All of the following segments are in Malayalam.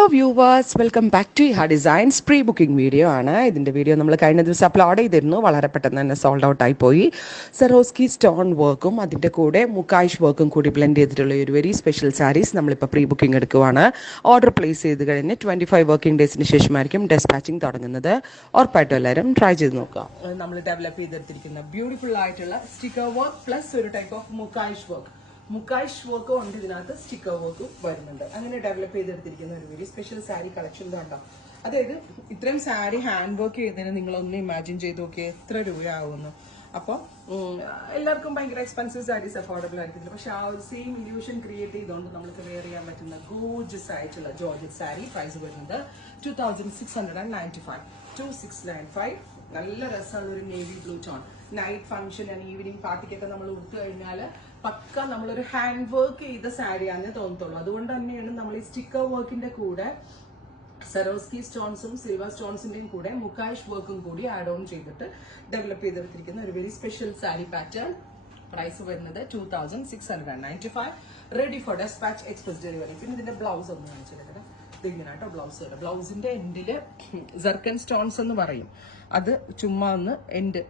Hello viewers, welcome back to Iha designs. Pre booking video ആണ്. ഇതിൻ്റെ വീഡിയോ നമ്മൾ കഴിഞ്ഞ ദിവസം അപ്ലോഡ് ചെയ്തിരുന്നു. വളരെ പെട്ടെന്ന് തന്നെ സോൾഡ് ഔട്ട് ആയി പോയി. സെറോസ്കി സ്റ്റോൺ വർക്കും അതിൻ്റെ കൂടെ മുക്കായിഷ് വർക്കും കൂടി ബ്ലെൻഡ് ചെയ്തിട്ടുള്ള ഒരു വെരി സ്പെഷ്യൽ സാരീസ് നമ്മളിപ്പോൾ പ്രീ ബുക്കിംഗ് എടുക്കുവാണ്. ഓർഡർ പ്ലേസ് ചെയ്ത് കഴിഞ്ഞ് 25 വർക്കിംഗ് ഡേയ്സിന് ശേഷമായിരിക്കും ഡെസ്പാച്ചിങ് തുടങ്ങുന്നത്. ഉറപ്പായിട്ടും എല്ലാവരും ട്രൈ ചെയ്ത് നോക്കുക. നമ്മൾ ഡെവലപ്പ് ചെയ്തെടുത്തിരിക്കുന്ന ബ്യൂട്ടിഫുൾ ആയിട്ടുള്ള സ്റ്റിക്കർ വർക്ക് പ്ലസ് ഒരു ടൈപ്പ് ഓഫ് മുക്കായിഷ് വർക്ക്. മുക്കായിഷ് വർക്കും ഉണ്ട്, ഇതിനകത്ത് സ്റ്റിക്കർ വർക്കും വരുന്നുണ്ട്. അങ്ങനെ ഡെവലപ്പ് ചെയ്തെടുത്തിരിക്കുന്ന ഒരു വെരി സ്പെഷ്യൽ സാരി കളക്ഷൻ കണ്ടോ. അതായത് ഇത്രയും സാരി ഹാൻഡ് വർക്ക് ചെയ്യുന്നതിന് നിങ്ങളൊന്ന് ഇമാജിൻ ചെയ്ത് നോക്കിയാൽ എത്ര രൂപയാവുമെന്ന്. അപ്പോൾ എല്ലാവർക്കും ഭയങ്കര എക്സ്പെൻസീവ് സാരീസ് അഫോർഡബിൾ ആയിരിക്കില്ല, പക്ഷെ ആ ഒരു സെയിം ഇല്യൂഷൻ ക്രിയേറ്റ് ചെയ്തുകൊണ്ട് നമുക്ക് വെയർ ചെയ്യാൻ പറ്റുന്ന ഗോർജിയസ് ആയിട്ടുള്ള ജോർജറ്റ് സാരി. പ്രൈസ് വരുന്നത് 2695. 2695. നല്ല രസമുള്ള ഒരു navy blue tone. Night function and evening പാർട്ടിക്കൊക്കെ നമ്മൾ ഉടുത്തു കഴിഞ്ഞാൽ പക്ക നമ്മളൊരു ഹാൻഡ് വർക്ക് ചെയ്ത സാരിയാണെന്ന് തോന്നത്തുള്ളൂ. അതുകൊണ്ട് തന്നെയാണ് നമ്മൾ ഈ സ്റ്റിക്കർ വർക്കിന്റെ കൂടെ സെറോസ്കി സ്റ്റോൺസും സിൽവർ സ്റ്റോൺസിന്റെയും കൂടെ മുക്കായിഷ് വർക്കും കൂടി ആഡ് ഓൺ ചെയ്തിട്ട് ഡെവലപ്പ് ചെയ്തെടുത്തിരിക്കുന്ന ഒരു very special sari pattern. Price വരുന്നത് 2695. Ready for despatch, express delivery. പിന്നെ ഇതിന്റെ ബ്ലൗസ് ഒന്ന് കാണിച്ചിട്ട് ഇതിങ്ങനാട്ടോ ബ്ലൗസ്. ബ്ലൗസിന്റെ എൻഡില് സർക്കൻ സ്റ്റോൺസ് എന്ന് പറയും. അത് ചുമ്മാ ഒന്ന് എൻഡ്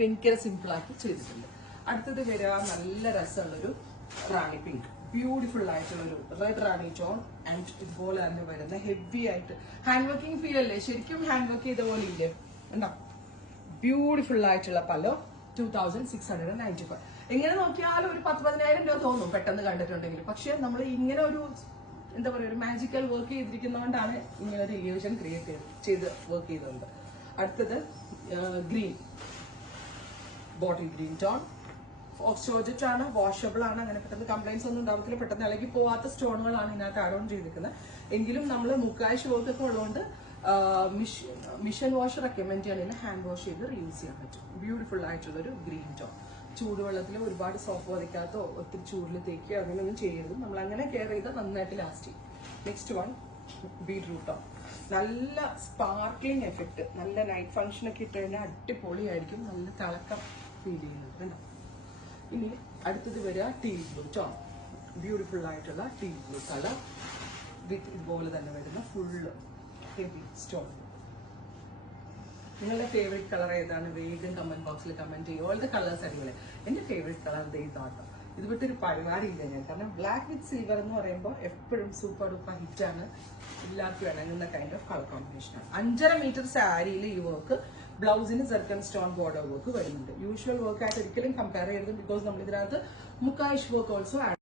ഭയങ്കര സിമ്പിൾ ആക്കി ചെയ്തിട്ടുണ്ട്. അടുത്തത് വരിക നല്ല രസമുള്ളൊരു റാണി പിങ്ക്, ബ്യൂട്ടിഫുൾ ആയിട്ടുള്ളൊരു റെഡ് റാണി ടോൺ. ആൻഡ് ഇതുപോലെ തന്നെ വരുന്ന ഹെവി ആയിട്ട് ഹാൻഡ് വർക്കിംഗ് ഫീൽ അല്ലേ, ശരിക്കും ഹാൻഡ് വർക്ക് ചെയ്ത പോലെ ഇല്ലേ, ഉണ്ടോ? ബ്യൂട്ടിഫുൾ ആയിട്ടുള്ള പല്ലോ. 2695. എങ്ങനെ നോക്കിയാലും ഒരു 10,000 രൂപ തോന്നും പെട്ടെന്ന് കണ്ടിട്ടുണ്ടെങ്കിൽ. പക്ഷെ നമ്മൾ ഇങ്ങനെ ഒരു എന്താ പറയുക, ഒരു മാജിക്കൽ വർക്ക് ചെയ്തിരിക്കുന്നതുകൊണ്ടാണ് ഇങ്ങനെ ഒരു ഇല്യൂഷൻ ക്രിയേറ്റ് ചെയ്ത് വർക്ക് ചെയ്തത്. അടുത്തത് green, bottle green tone. Georgette ആണ്, വാഷബിൾ ആണ്, അങ്ങനെ പെട്ടെന്ന് കംപ്ലൈൻസ് ഒന്നും ഉണ്ടാവത്തില്ല. പെട്ടെന്ന് ഇളകി പോവാത്ത സ്റ്റോണുകളാണ് ഇതിനകത്ത് ആഡ് ഓൺ ചെയ്തിരിക്കുന്നത്. എങ്കിലും നമ്മൾ മുക്കായിഷ് വർക്ക് ഒക്കെ ഉള്ളതുകൊണ്ട് മിഷൻ വാഷ് റെക്കമെൻഡ് ചെയ്യണമെങ്കിൽ ഹാൻഡ് വാഷ് ചെയ്ത് റീയൂസ് ചെയ്യാൻ പറ്റും. ബ്യൂട്ടിഫുൾ ആയിട്ടുള്ളൊരു ഗ്രീൻ ടോൺ. ചൂടുവെള്ളത്തിൽ ഒരുപാട് സോപ്പ് വധിക്കാത്തോ ഒത്തിരി ചൂടിൽ തേക്കുകയോ അങ്ങനെയൊന്നും ചെയ്യരുത്. നമ്മൾ അങ്ങനെ കെയർ ചെയ്താൽ നന്നായിട്ട് ലാസ്റ്റ് ചെയ്യും. Next one beetroot tone. നല്ല സ്പാർക്ലിംഗ് എഫക്റ്റ്, നല്ല നൈറ്റ് ഫംഗ്ഷൻ ഒക്കെ ഇട്ട് കഴിഞ്ഞാൽ അടിപൊളിയായിരിക്കും. നല്ല തിളക്കം ഫീൽ ചെയ്യുന്നുണ്ട്. ഇനി അടുത്തത് വരിക ടീൽ ബ്ലൂ ടോൺ. ബ്യൂട്ടിഫുൾ ആയിട്ടുള്ള ടീൽ ബ്ലൂ കളർ വിത്ത് ഇതുപോലെ തന്നെ വരുന്ന ഫുള്ള് ഹെവി സ്റ്റോൺ. നിങ്ങളുടെ ഫേവറേറ്റ് കളർ ഏതാണ്? വേഗം കമന്റ് ബോക്സിൽ കമന്റ് ചെയ്യും. ഓൾ ദ കളേഴ്സ് അടിപൊളി. എന്റെ ഫേവറേറ്റ് കളർ ഇതാട്ടോ. ഇത് വിട്ടൊരു പരിപാടിയില്ല ഞാൻ. കാരണം ബ്ലാക്ക് വിത്ത് സിൽവർ എന്ന് പറയുമ്പോൾ എപ്പോഴും സൂപ്പർ ഡൂപ്പർ ഹിറ്റാണ്. എല്ലാവർക്കും ഇണങ്ങുന്ന കൈൻഡ് ഓഫ് കളർ കോമ്പിനേഷനാണ്. 5.5 മീറ്റർ സാരിയിൽ ഈ വർക്ക്. ബ്ലൗസിന് സർക്കൻ സ്റ്റോൺ ബോർഡർ വർക്ക് വരുന്നുണ്ട്. യൂഷ്വൽ വർക്ക് ആയിട്ട് ഒരിക്കലും കമ്പയർ ചെയ്യരുത്, ബിക്കോസ് നമ്മൾ ഇതിനകത്ത് മുക്കായിഷ് വർക്ക് ഓൾസോ ആഡ്